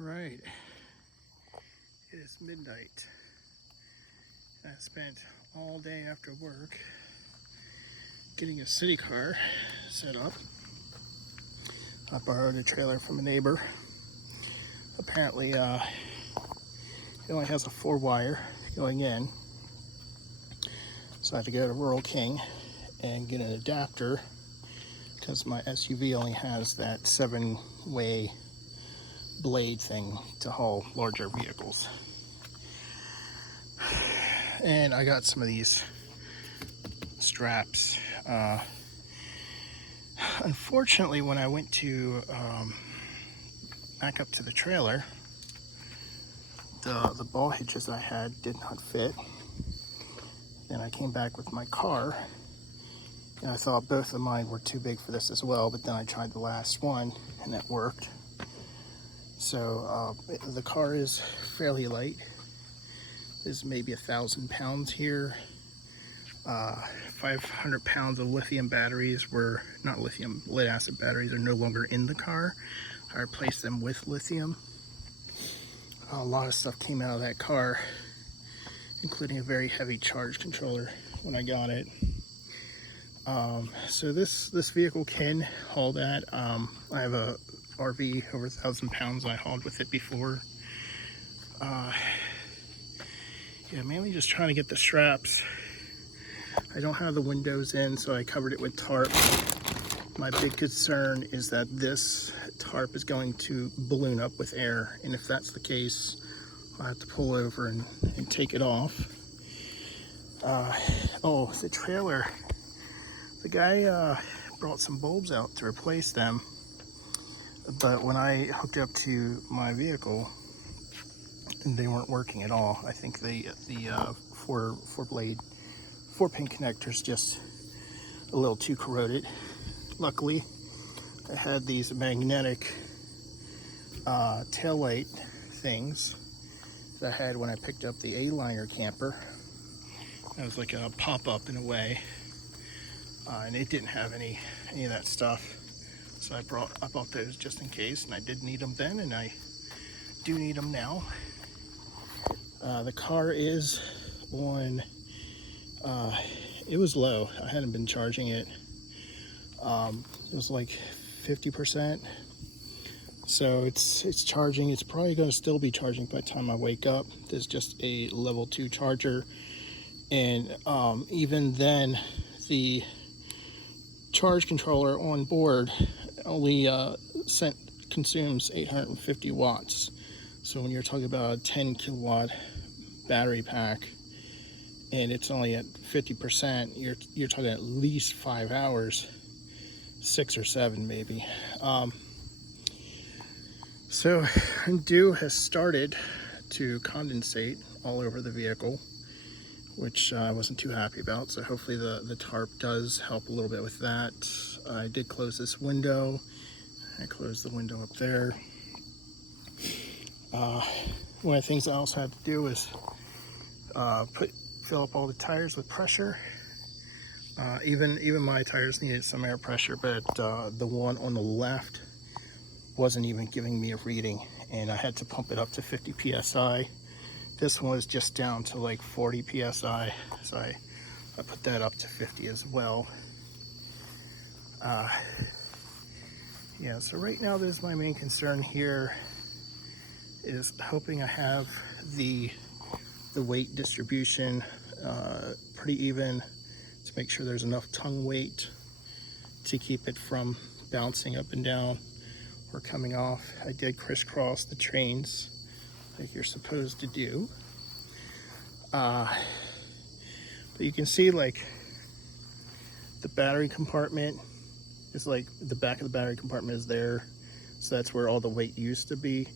Alright, it is midnight. I spent all day after work getting a CitiCar set up. I borrowed a trailer from a neighbor. Apparently, it only has a 4-wire going in. So I had to go to Rural King and get an adapter because my SUV only has that 7-way blade thing to haul larger vehicles. And I got some of these straps. Unfortunately, when I went to back up to the trailer, the ball hitches I had did not fit. Then I came back with my car, and I thought both of mine were too big for this as well, but then I tried the last one, and it worked. So the car is fairly light. There's maybe 1,000 pounds here. 500 pounds of lithium batteries were, not lithium, lead acid batteries are no longer in the car. I replaced them with lithium. A lot of stuff came out of that car, including a very heavy charge controller when I got it. So this vehicle can haul that. I have a RV over 1,000 pounds I hauled with it before. Yeah, mainly just trying to get the straps. I don't have the windows in, so I covered it with tarp. My big concern is that this tarp is going to balloon up with air, and if that's the case, I'll have to pull over and take it off. Oh, the trailer. The guy brought some bulbs out to replace them, but when I hooked up to my vehicle, they weren't working at all. I think the 4-pin connector's just a little too corroded. Luckily, I had these magnetic taillight things that I had when I picked up the A-liner camper. It was like a pop-up in a way, and it didn't have any of that stuff. So I bought those just in case, and I did need them then, and I do need them now. The car is on, it was low. I hadn't been charging it. It was like 50%. So it's charging. It's probably going to still be charging by the time I wake up. There's just a level 2 charger. And even then, the charge controller on board only consumes 850 watts. So when you're talking about a 10 kilowatt battery pack and it's only at 50%, you're talking at least 5 hours, 6 or 7 maybe. So dew has started to condensate all over the vehicle, which I wasn't too happy about. So hopefully the tarp does help a little bit with that. I did close this window. I closed the window up there. One of the things I also had to do is fill up all the tires with pressure. Even my tires needed some air pressure, but the one on the left wasn't even giving me a reading, and I had to pump it up to 50 psi. This one was just down to like 40 psi, so I put that up to 50 as well. Yeah, so right now there's my main concern here, is hoping I have the weight distribution pretty even to make sure there's enough tongue weight to keep it from bouncing up and down or coming off. I did crisscross the trains like you're supposed to do. But you can see like the battery compartment is like the back of the battery compartment is there, so that's where all the weight used to be.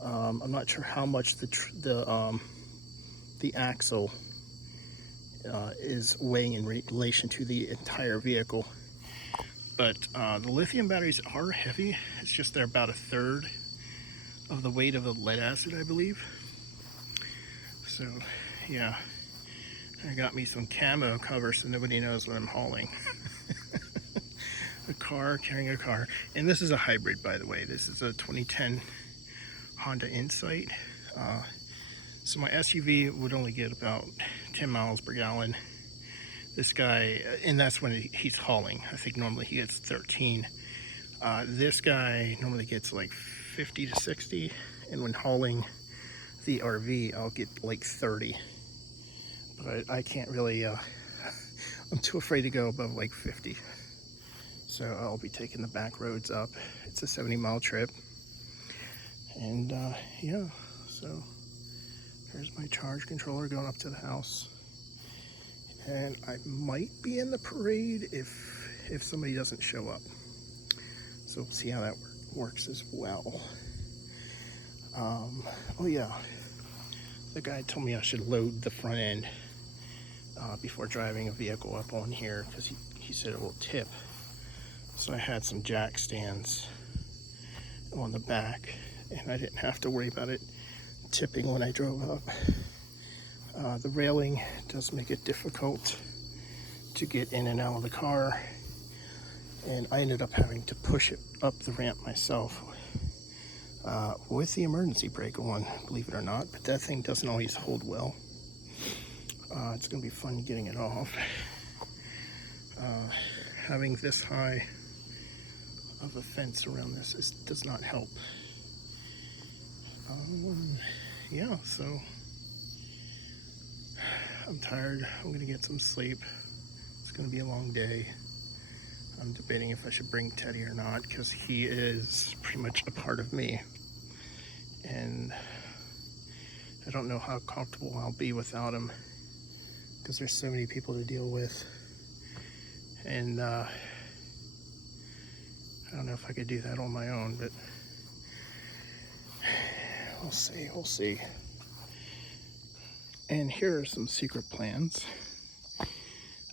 I'm not sure how much the axle is weighing in relation to the entire vehicle, but the lithium batteries are heavy. It's just they're about 1/3 of the weight of the lead acid, I believe. So yeah, I got me some camo cover so nobody knows what I'm hauling. A car carrying a car, and this is a hybrid, by the way. This is a 2010 Honda Insight. So my SUV would only get about 10 miles per gallon. This guy, and that's when he's hauling. I think normally he gets 13. This guy normally gets like 50 to 60, and when hauling the RV, I'll get like 30. But I can't really, I'm too afraid to go above like 50. So I'll be taking the back roads up. It's a 70-mile trip. And yeah, so here's my charge controller going up to the house. And I might be in the parade if somebody doesn't show up. So we'll see how that works as well. Oh yeah, the guy told me I should load the front end before driving a vehicle up on here, because he said it will tip. So I had some jack stands on the back, and I didn't have to worry about it tipping when I drove up. The railing does make it difficult to get in and out of the car, and I ended up having to push it up the ramp myself with the emergency brake on, believe it or not, but that thing doesn't always hold well. It's going to be fun getting it off. Having this high of a fence around this does not help. Yeah, so I'm tired. I'm going to get some sleep. It's going to be a long day. I'm debating if I should bring Teddy or not, because he is pretty much a part of me. And I don't know how comfortable I'll be without him, because there's so many people to deal with. And I don't know if I could do that on my own, but we'll see. And here are some secret plans.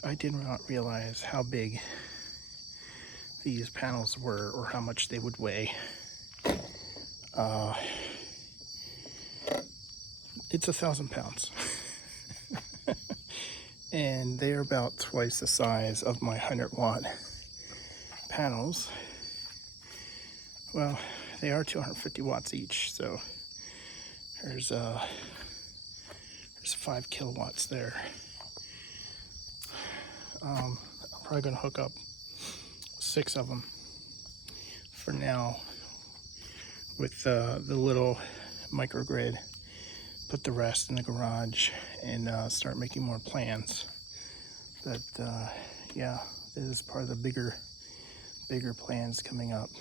I did not realize how big these panels were, or how much they would weigh. It's 1,000 pounds. And they're about twice the size of my 100-watt panels. Well, they are 250 watts each, so there's 5 kilowatts there. I'm probably going to hook up 6 of them for now with the little microgrid. Put the rest in the garage and start making more plans. But yeah, this is part of the bigger plans coming up.